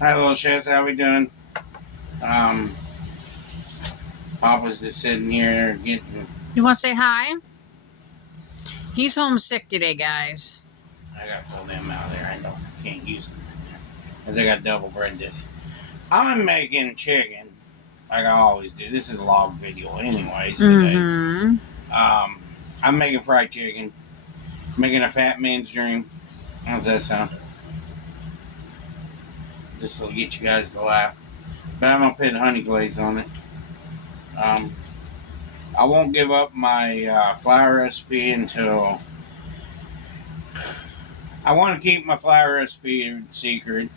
Hi, little Chess. How we doing? Um, Papa's just sitting here getting. You want to say hi? He's homesick today, guys. I gotta pull them out of there. I can't use them in there because I got double bread this. I'm making chicken like I always do. This is a log video, anyways. Today, I'm making fried chicken. Making a fat man's dream. How's that sound? This will get you guys to laugh. But I'm gonna put honey glaze on it. I won't give up my flour recipe until I want to keep my flour recipe secret.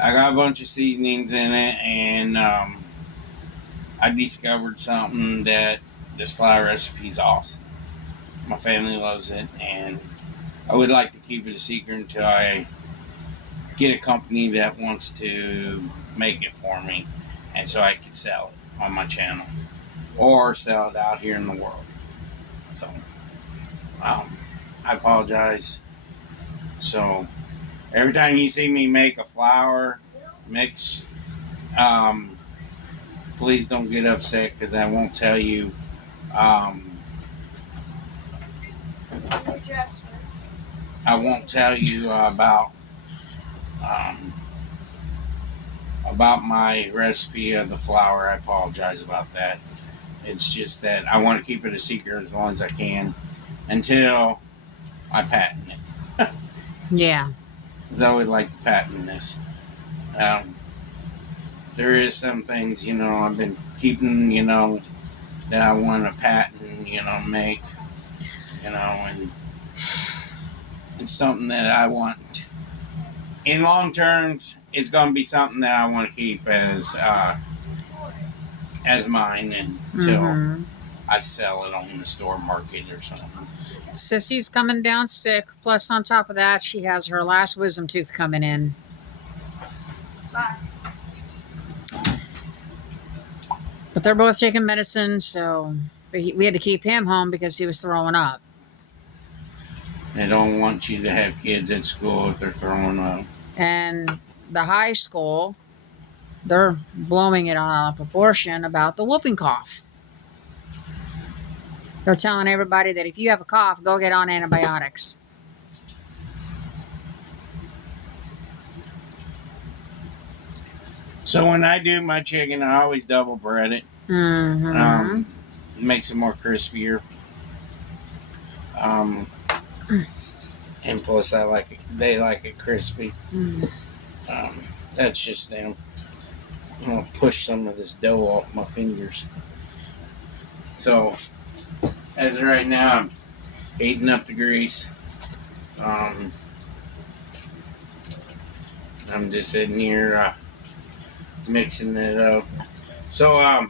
I got a bunch of seasonings in it, and I discovered something that this flour recipe is awesome. My family loves it, and I would like to keep it a secret until I get a company that wants to make it for me, and so I can sell it on my channel or sell it out here in the world. So, I apologize. So, every time you see me make a flour mix, please don't get upset because I won't tell you. I won't tell you about my recipe of the flour. I apologize about that. It's just that I want to keep it a secret as long as I can until I patent it. Yeah. Because I would like to patent this. There is some things, I've been keeping, that I want to patent, make, and it's something that I want. In long terms, it's going to be something that I want to keep as mine until I sell it on the store market or something. Sissy's coming down sick. Plus, on top of that, she has her last wisdom tooth coming in. Bye. But they're both taking medicine, so we had to keep him home because he was throwing up. They don't want you to have kids at school if they're throwing up. And the high school, they're blowing it out of proportion about the whooping cough. They're telling everybody that if you have a cough, go get on antibiotics. So when I do my chicken, I always double bread it. Makes it more crispier. And plus, they like it crispy. That's just them. I'm gonna push some of this dough off my fingers. So, as of right now, I'm heating up the grease. I'm just sitting here mixing it up. So, I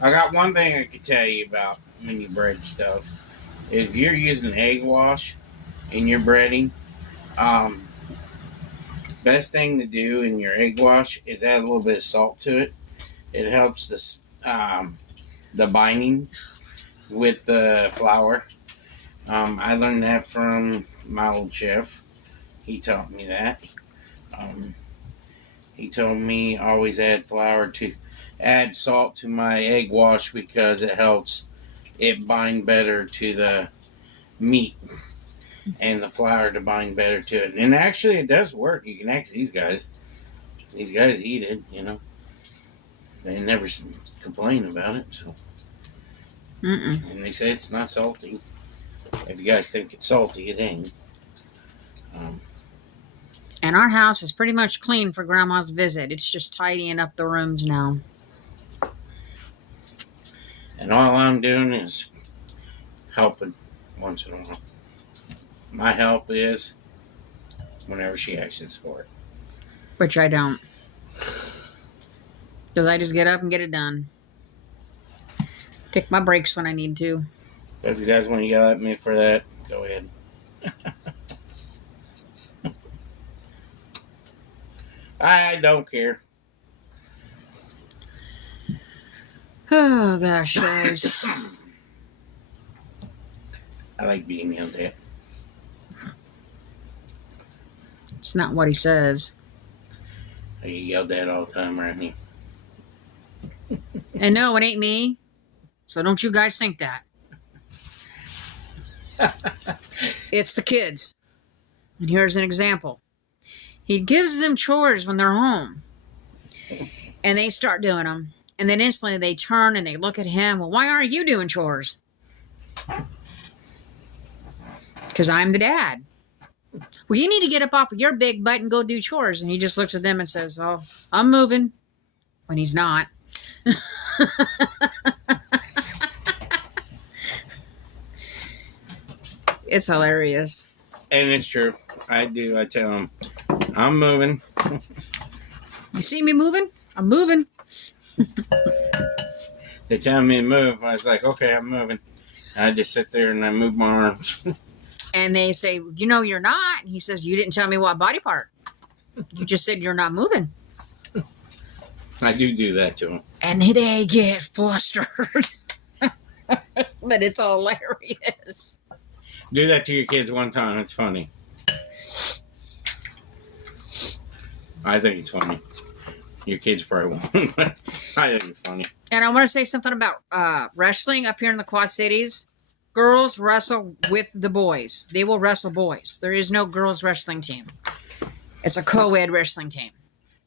got one thing I could tell you about when you bread stuff. If you're using egg wash in your breading, best thing to do in your egg wash is add a little bit of salt to it. It helps the binding with the flour. I learned that from my old chef. He taught me that. He told me always add salt to my egg wash because it helps it bind better to the meat and the flour to bind better to it. And actually it does work. You can ask these guys. These guys eat it, They never complain about it. So. And they say it's not salty. If you guys think it's salty, it ain't. And our house is pretty much clean for Grandma's visit. It's just tidying up the rooms now. And all I'm doing is helping once in a while. My help is whenever she asks for it. Which I don't. Because I just get up and get it done. Take my breaks when I need to. But if you guys want to yell at me for that, go ahead. I don't care. Oh, gosh, guys. I like being yelled at. It's not what he says. I get yelled at all the time around here. And no, it ain't me. So don't you guys think that. It's the kids. And here's an example. He gives them chores when they're home. And they start doing them. And then instantly they turn and they look at him. Well, why aren't you doing chores? Because I'm the dad. Well, you need to get up off of your big butt and go do chores. And he just looks at them and says, oh, I'm moving. When he's not. It's hilarious. And it's true. I do. I tell them, I'm moving. You see me moving? I'm moving. They tell me to move. I was like, okay, I'm moving. I just sit there and I move my arms. And they say, you know, you're not. And he says, you didn't tell me what body part. You just said you're not moving. I do that to them. And they get flustered. But it's hilarious. Do that to your kids one time. It's funny. I think it's funny. Your kids probably won't, but I think it's funny. And I want to say something about wrestling up here in the Quad Cities. Girls wrestle with the boys. They will wrestle boys. There is no girls wrestling team. It's a co-ed wrestling team.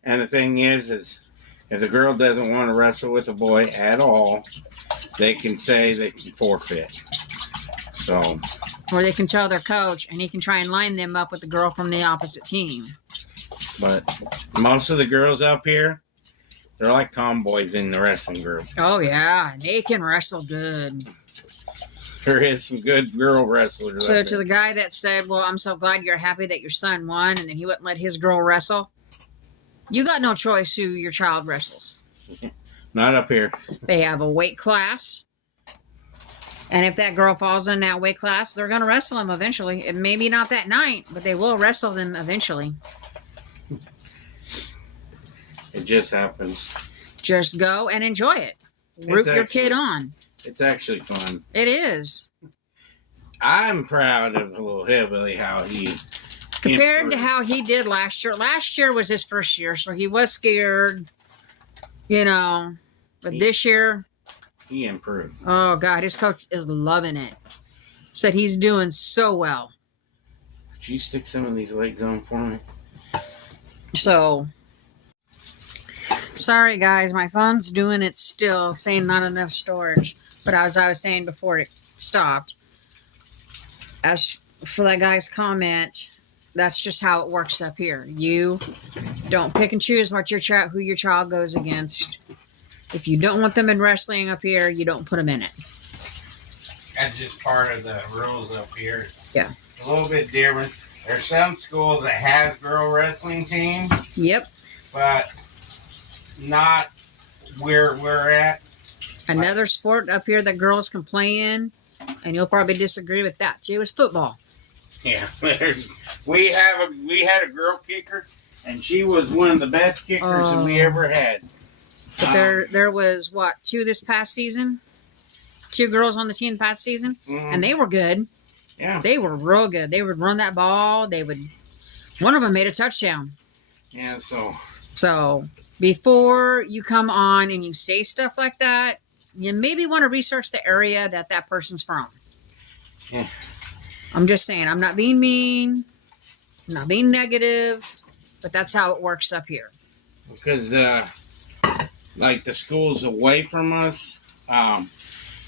And the thing is if the girl doesn't want to wrestle with a boy at all, they can say they can forfeit. So... Or they can tell their coach, and he can try and line them up with the girl from the opposite team. But most of the girls up here, they're like tomboys in the wrestling group. Oh, yeah. They can wrestle good. There is some good girl wrestlers. So to the guy that said, well, I'm so glad you're happy that your son won, and then he wouldn't let his girl wrestle. You got no choice who your child wrestles. Not up here. They have a weight class. And if that girl falls in that weight class, they're going to wrestle him eventually. It maybe not that night, but they will wrestle them eventually. It just happens. Just go and enjoy it. Root your kid on. It's actually fun. It is. I'm proud of the little hillbilly, how he... Compared to how he did last year. Last year was his first year, so he was scared. You know. But this year... He improved. Oh, God. His coach is loving it. Said he's doing so well. Could you stick some of these legs on for me? So, sorry, guys. My phone's doing it still, saying not enough storage. But as I was saying before it stopped, as for that guy's comment, that's just how it works up here. You don't pick and choose what who your child goes against. If you don't want them in wrestling up here, you don't put them in it. That's just part of the rules up here. Yeah. A little bit different. There's some schools that have girl wrestling teams. Yep. But not where we're at. Another sport up here that girls can play in, and you'll probably disagree with that too, is football. Yeah. We had a girl kicker, and she was one of the best kickers that we ever had. But there was, what, 2 this past season? 2 girls on the team past season? Mm-hmm. And they were good. Yeah. They were real good. They would run that ball. One of them made a touchdown. Yeah, So, before you come on and you say stuff like that, you maybe want to research the area that person's from. Yeah. I'm just saying, I'm not being mean. I'm not being negative. But that's how it works up here. Because, like the schools away from us,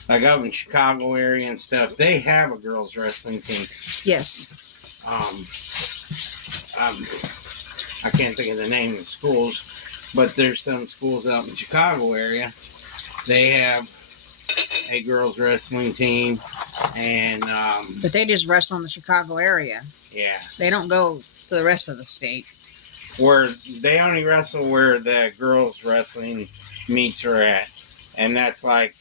like up in Chicago area and stuff, they have a girls wrestling team. Yes. I can't think of the name of the schools, but there's some schools out in Chicago area. They have a girls wrestling team, and but they just wrestle in the Chicago area. Yeah. They don't go to the rest of the state. Where they only wrestle where the girls wrestling meets are at, and that's like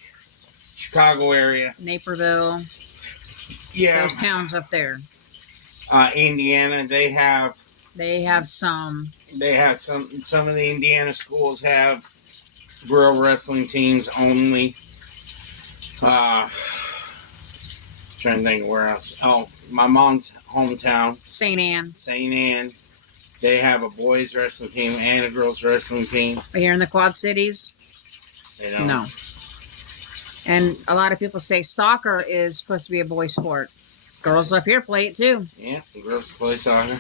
Chicago area, Naperville, yeah, those towns up there. Indiana, they have some of the Indiana schools have girl wrestling teams only. Trying to think where else. Oh, my mom's hometown, St. Anne. They have a boys wrestling team and a girls wrestling team. Here in the Quad Cities? They don't. No. And a lot of people say soccer is supposed to be a boy sport. Girls up here play it too. Yeah, girls play soccer.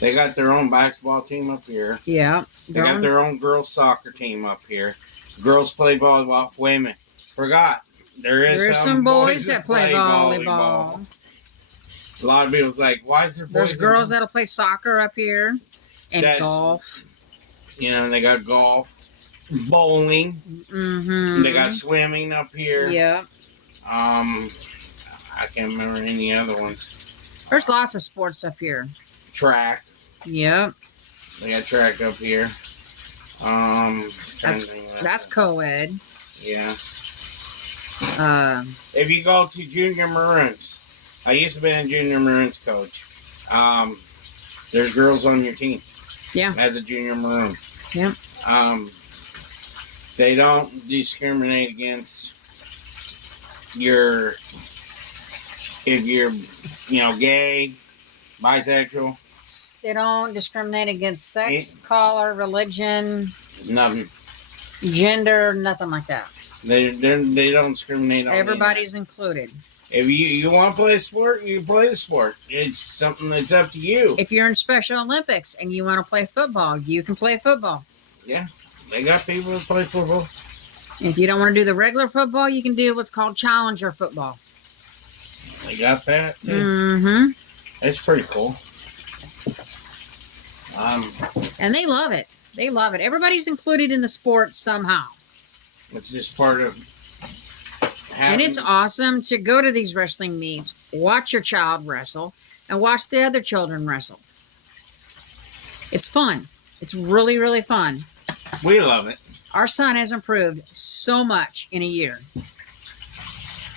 They got their own basketball team up here. Yeah. They got their own girls soccer team up here. Girls play volleyball. Wait a minute. Forgot. There is some boys that play volleyball. A lot of people's like, why is there boys? There's girls that'll play soccer up here and golf. You know, they got golf, bowling. Mm-hmm. They got swimming up here. Yeah. I can't remember any other ones. There's lots of sports up here. Track. Yep. They got track up here. That's co-ed. Yeah. If you go to Junior Maroons, I used to be a Junior Maroons coach. There's girls on your team. Yeah. As a Junior Maroon. Yeah. They don't discriminate against if you're, gay, bisexual. They don't discriminate against sex, color, religion, Nothing. gender, nothing like that. They don't discriminate on Everybody's included. If you want to play a sport, you play the sport. It's something that's up to you. If you're in Special Olympics and you want to play football, you can play football. Yeah, they got people that play football. If you don't want to do the regular football, you can do what's called challenger football. They got that too. Mm-hmm. It's pretty cool. And they love it. They love it. Everybody's included in the sport somehow. It's just part of And it's awesome to go to these wrestling meets, watch your child wrestle, and watch the other children wrestle. It's fun. It's really, really fun. We love it. Our son has improved so much in a year.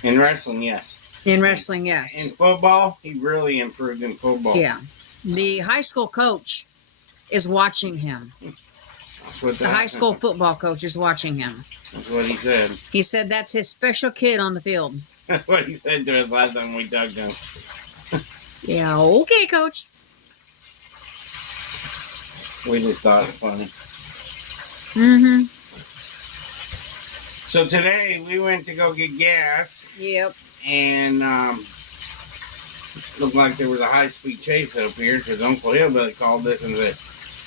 In wrestling, yes. In wrestling, yes. In football, he really improved in football. Yeah. The high school coach is watching him. The high school football coach is watching him. That's what he said. He said that's his special kid on the field. That's what he said to us last time we dug him. Yeah, okay, coach. We just thought it was funny. Mm-hmm. So today we went to go get gas, Yep. and looked like there was a high-speed chase up here because Uncle Hillbilly called us and said,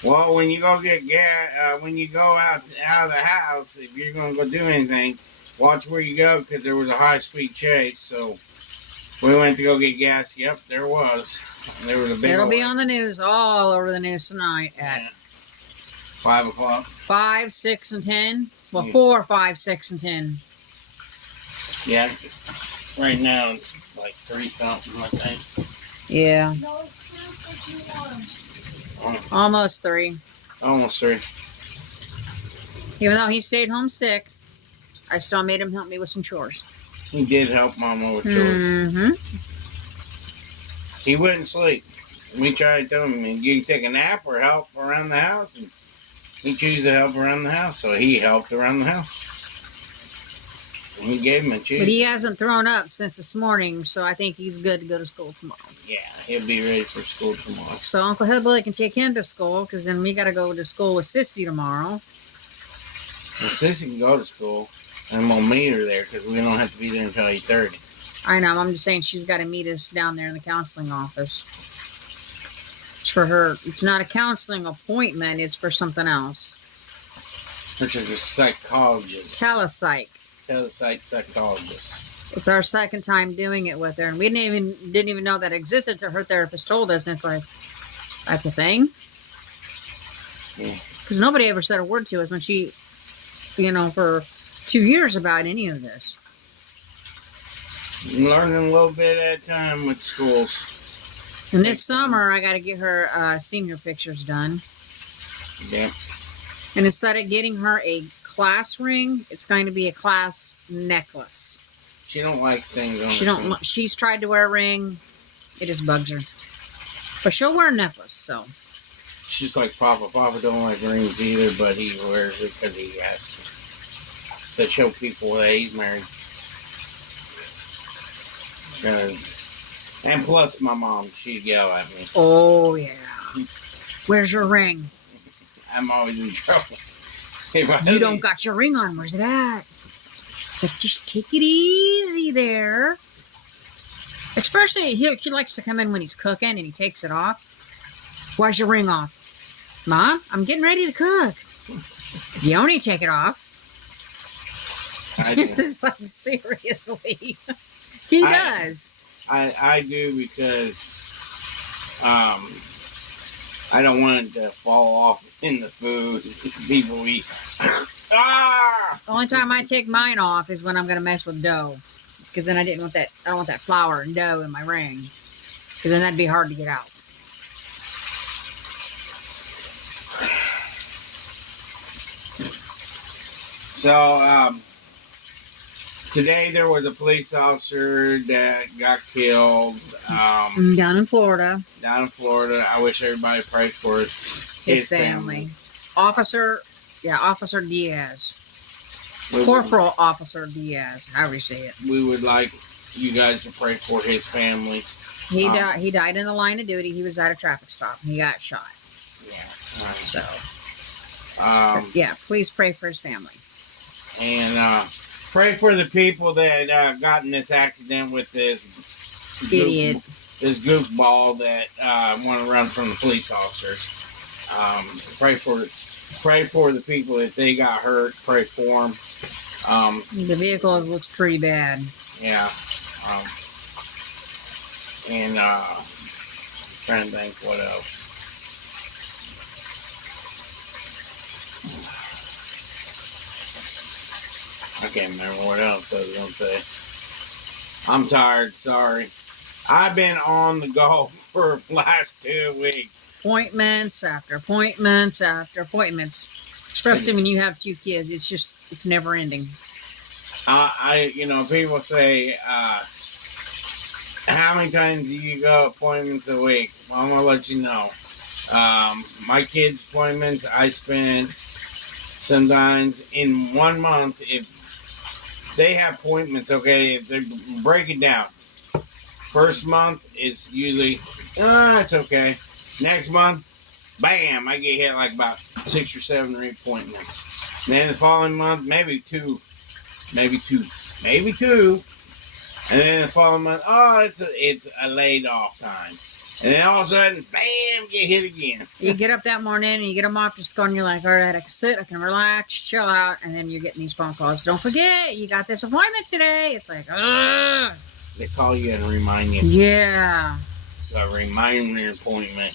well, when you go get gas, when you go out of the house, if you're going to go do anything, watch where you go because there was a high-speed chase. So we went to go get gas. Yep, there was. There was a big. It'll be on the news, all over the news tonight at 5 o'clock. 5, 6, and 10. Well, Yeah. 4, 5, 6, and 10. Yeah. Right now it's like 3 something, I think. Yeah. No, it's 2:51. Almost 3. Almost 3. Even though he stayed home sick, I still made him help me with some chores. He did help Mama with chores. Mm-hmm. He wouldn't sleep. We tried to tell him, you can take a nap or help around the house, and he chose to help around the house, so he helped around the house. And we gave him a choose. But he hasn't thrown up since this morning, so I think he's good to go to school tomorrow. Yeah, he'll be ready for school tomorrow. So Uncle Hillbilly can take him to school, because then we got to go to school with Sissy tomorrow. Well, Sissy can go to school, and we'll meet her there, because we don't have to be there until 8:30. I know, I'm just saying she's got to meet us down there in the counseling office. It's for her. It's not a counseling appointment, it's for something else. Which is a psychologist. Telepsych. Telepsych psychologist. It's our second time doing it with her, and we didn't even know that existed until her therapist told us, and it's like, that's a thing? Yeah. Because nobody ever said a word to us when she, for 2 years about any of this. Learning a little bit at a time with schools. And this summer, I got to get her senior pictures done. Yeah. And instead of getting her a class ring, it's going to be a class necklace. She don't like things on She her don't. finger. She's tried to wear a ring. It just bugs her. But she'll wear a necklace, so. She's like Papa. Papa don't like rings either, but he wears it because he has to show people that he's married. And plus my mom, she'd yell at me. Oh, yeah. Where's your ring? I'm always in trouble. You don't got your ring on. Where's it at? It's like, just take it easy there. Especially, he likes to come in when he's cooking and he takes it off. Why's your ring off? Mom, I'm getting ready to cook. You don't need to take it off. It's like, seriously. He does. I do because I don't want it to fall off in the food people eat. The only time I take mine off is when I'm gonna mess with dough, because then I don't want that flour and dough in my ring, because then that'd be hard to get out. So today there was a police officer that got killed Down in Florida. I wish everybody prayed for his family. Officer Diaz. Corporal Officer Diaz, however you say it. We would like you guys to pray for his family. He died in the line of duty. He was at a traffic stop. He got shot. Yeah. So, Yeah. please pray for his family. And pray for the people that got in this accident with this Idiot. This goofball that want to run from the police officers. Pray for the people that they got hurt. Pray for them. The vehicle looks pretty bad. Yeah. And trying to think what else. I can't remember what else I was going to say. I'm tired. Sorry. I've been on the go for the last 2 weeks. Appointments after appointments after appointments. Especially when you have 2 kids. It's never ending. People say, how many times do you go appointments a week? Well, I'm going to let you know. My kids' appointments, I spend sometimes in 1 month, if they have appointments, okay, they break it down. First month is usually, it's okay. Next month, bam, I get hit like about 6 or 7 or 8 appointments. Then the following month, maybe two. And then the following month, it's a laid off time. And then all of a sudden, bam, get hit again. You get up that morning and you get them off to school and you're like, all right, I can sit, I can relax, chill out. And then you're getting these phone calls. Don't forget, you got this appointment today. It's like, ugh. They call you and remind you. Yeah. So remind me your appointment.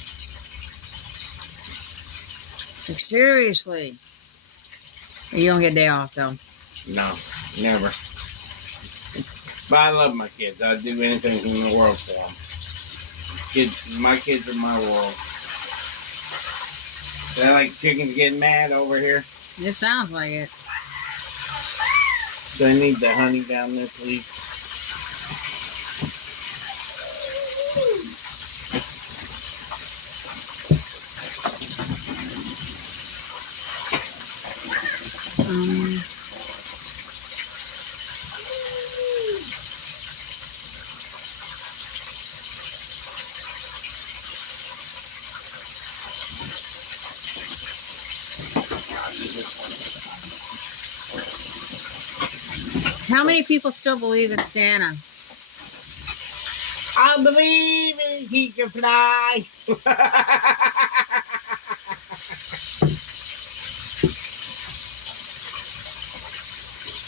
Like, seriously. You don't get a day off, though. No, never. But I love my kids. I'd do anything in the world for them. My kids are my world. Is that like chickens getting mad over here? It sounds like it. So I need the honey down there, please. How many people still believe in Santa? I believe he can fly.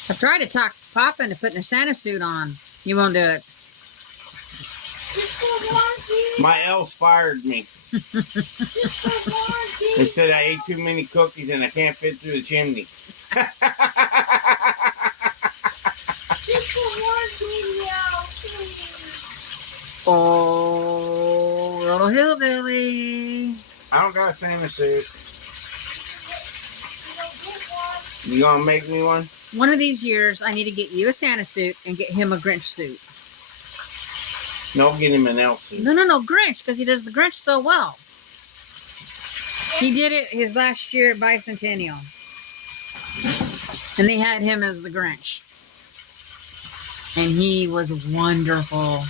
I've tried to talk Papa into putting a Santa suit on. You won't do it. My elves fired me. They said I ate too many cookies and I can't fit through the chimney. Oh, little hillbilly. I don't got a Santa suit. You gonna make me one? One of these years, I need to get you a Santa suit and get him a Grinch suit. No, get him an elf suit. No, Grinch, because he does the Grinch so well. He did it his last year at Bicentennial. And they had him as the Grinch. And he was wonderful.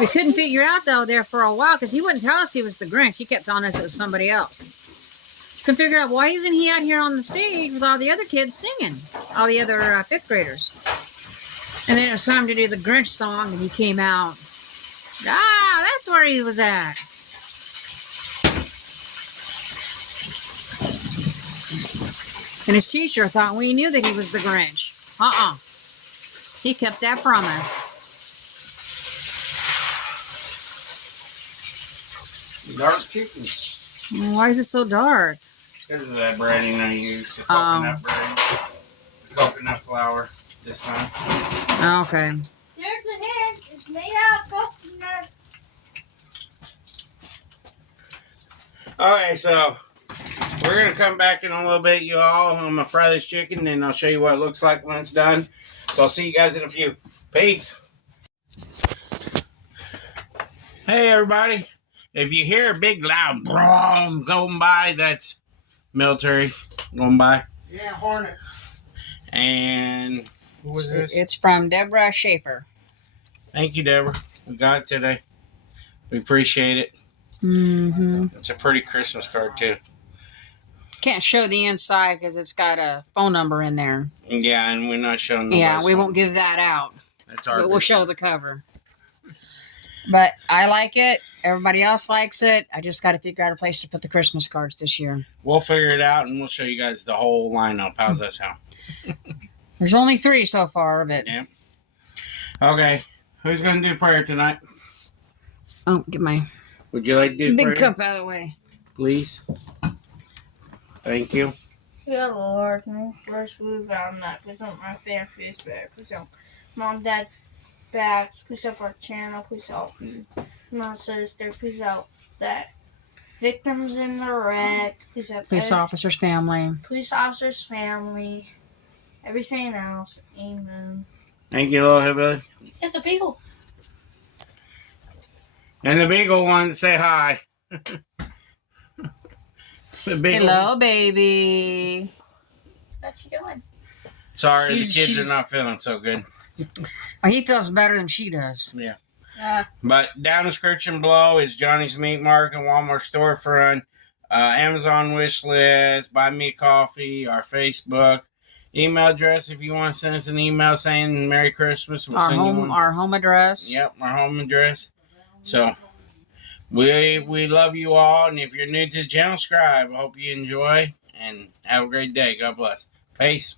We couldn't figure out, though, there for a while, because he wouldn't tell us he was the Grinch. He kept telling us it was somebody else. Couldn't figure out, why isn't he out here on the stage with all the other kids singing? All the other 5th graders. And then it was time to do the Grinch song, and he came out. Ah, that's where he was at. And his teacher thought we knew that he was the Grinch. He kept that from us. Dark chicken. Why is it so dark? Because of that breading I used. The coconut bread. Coconut flour this time. Okay. There's a hint. It's made out of coconut. Okay, so we're going to come back in a little bit, you all. I'm going to fry this chicken, and I'll show you what it looks like when it's done. So I'll see you guys in a few. Peace. Hey, everybody. If you hear a big loud brum going by, that's military going by. Yeah, Hornet. And who was this? It's from Deborah Schaefer. Thank you, Deborah. We got it today. We appreciate it. Mm-hmm. It's a pretty Christmas card, too. Can't show the inside because it's got a phone number in there. Yeah, and we're not showing the Yeah, we won't give that out. That's our But we'll show the cover. But I like it. Everybody else likes it. I just got to figure out a place to put the Christmas cards this year. We'll figure it out, and we'll show you guys the whole lineup. How's that sound? There's only 3 so far, but... Yeah. Okay. Who's going to do prayer tonight? Oh, get my Would you like to do big prayer? cup out of the way. Please. Thank you. Good Lord, may first move on that. Please help my family's back. Please help Mom, Dad's back. Please help our channel. Please help my sister. Please help that victims in the wreck. Please help Police officer's family. police officer's family. Everything else. Amen. Thank you, little hillbilly. It's a beagle. And the beagle wanted to say hi. The beagle. Hello, baby. What you doing? Sorry, the She's- kids are not feeling so good. Oh, he feels better than she does. Yeah. But down the description below is Johnny's Meat Market, Walmart Storefront, Amazon wish list, buy me a coffee, our Facebook, email address if you want to send us an email saying Merry Christmas. We'll send you one. Our home address. Yep, our home address. So we love you all, and if you're new to the channel, subscribe. I hope you enjoy and have a great day. God bless. Peace.